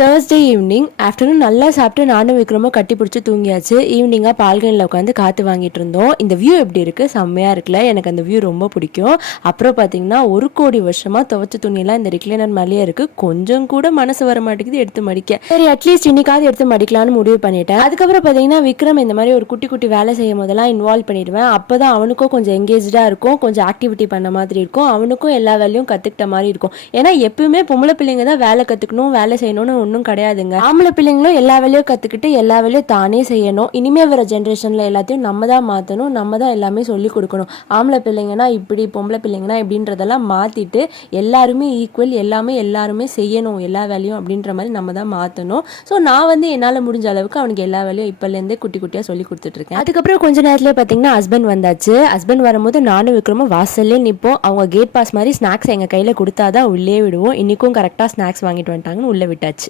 Thursday evening afternoon நல்லா சாப்பிட்டு நானும் விக்ரமும் கட்டி பிடிச்சி தூங்கியாச்சு. ஈவினிங்காக பால்கனியில் உட்காந்து காற்று வாங்கிட்டு இருந்தோம். இந்த வியூ எப்படி இருக்குது? செம்மையாக இருக்குல்ல? எனக்கு அந்த வியூ ரொம்ப பிடிக்கும். அப்புறம் பார்த்தீங்கன்னா 1,00,00,000 வருஷமாக துவைச்ச துணியெல்லாம் இந்த ரிக்ளைனர் மேலேயே இருக்குது. கொஞ்சம் கூட மனசு வர மாட்டேங்குது எடுத்து மடிக்க. சரி, அட்லீஸ்ட் இன்னைக்காவது எடுத்து மடிக்கலான்னு முடிவு பண்ணிட்டேன். அதுக்கப்புறம் பார்த்தீங்கன்னா விக்ரம் இந்த மாதிரி ஒரு குட்டி குட்டி வேலை செய்யும் போதெல்லாம் இன்வால்வ் பண்ணிடுவேன். அப்போ தான் அவனுக்கும் கொஞ்சம் எங்கேஜாக இருக்கும், கொஞ்சம் ஆக்டிவிட்டி பண்ண மாதிரி இருக்கும், அவனுக்கும் எல்லா வேலையும் கற்றுக்கிட்ட மாதிரி இருக்கும். ஏன்னா எப்பவுமே பொம்பளை பிள்ளைங்க தான் வேலை கற்றுக்கணும், வேலை செய்யணும்னு ஒன்றும் கிடையாதுங்க. ஆம்பளை பிள்ளைங்களும் எல்லா வேலையும் கற்றுக்கிட்டு எல்லா வேலையும் தானே செய்யணும். இனிமே வர ஜென்ரேஷனில் எல்லாத்தையும் நம்ம தான் மாற்றணும், நம்ம தான் எல்லாமே சொல்லிக் கொடுக்கணும். ஆம்பளை பிள்ளைங்கன்னா இப்படி, பொம்பளை பிள்ளைங்கன்னா இப்படின்றதெல்லாம் மாற்றிட்டு எல்லாருமே ஈக்குவல், எல்லாருமே செய்யணும் எல்லா வேலையும் அப்படின்ற மாதிரி நம்ம தான் மாற்றணும். ஸோ நான் என்னால் முடிஞ்ச அளவுக்கு அவனுக்கு எல்லா வேலையும் இப்போலேருந்தே குட்டி குட்டியாக சொல்லி கொடுத்துட்ருக்கேன். அதுக்கப்புறம் கொஞ்ச நேரத்தில் பார்த்தீங்கன்னா ஹஸ்பண்ட் வந்தாச்சு. ஹஸ்பண்ட் வரும்போது நானும் விக்ரமும் வாசல்லே நிற்போம். அவங்க கேட் பாஸ் மாதிரி ஸ்நாக்ஸ் எங்கள் கையில் கொடுத்தாதான் உள்ளே விடுவோம். இன்றைக்கும் கரெக்டாக ஸ்நாக்ஸ் வாங்கிட்டு வந்துட்டாங்கன்னு உள்ளே விட்டாச்சு.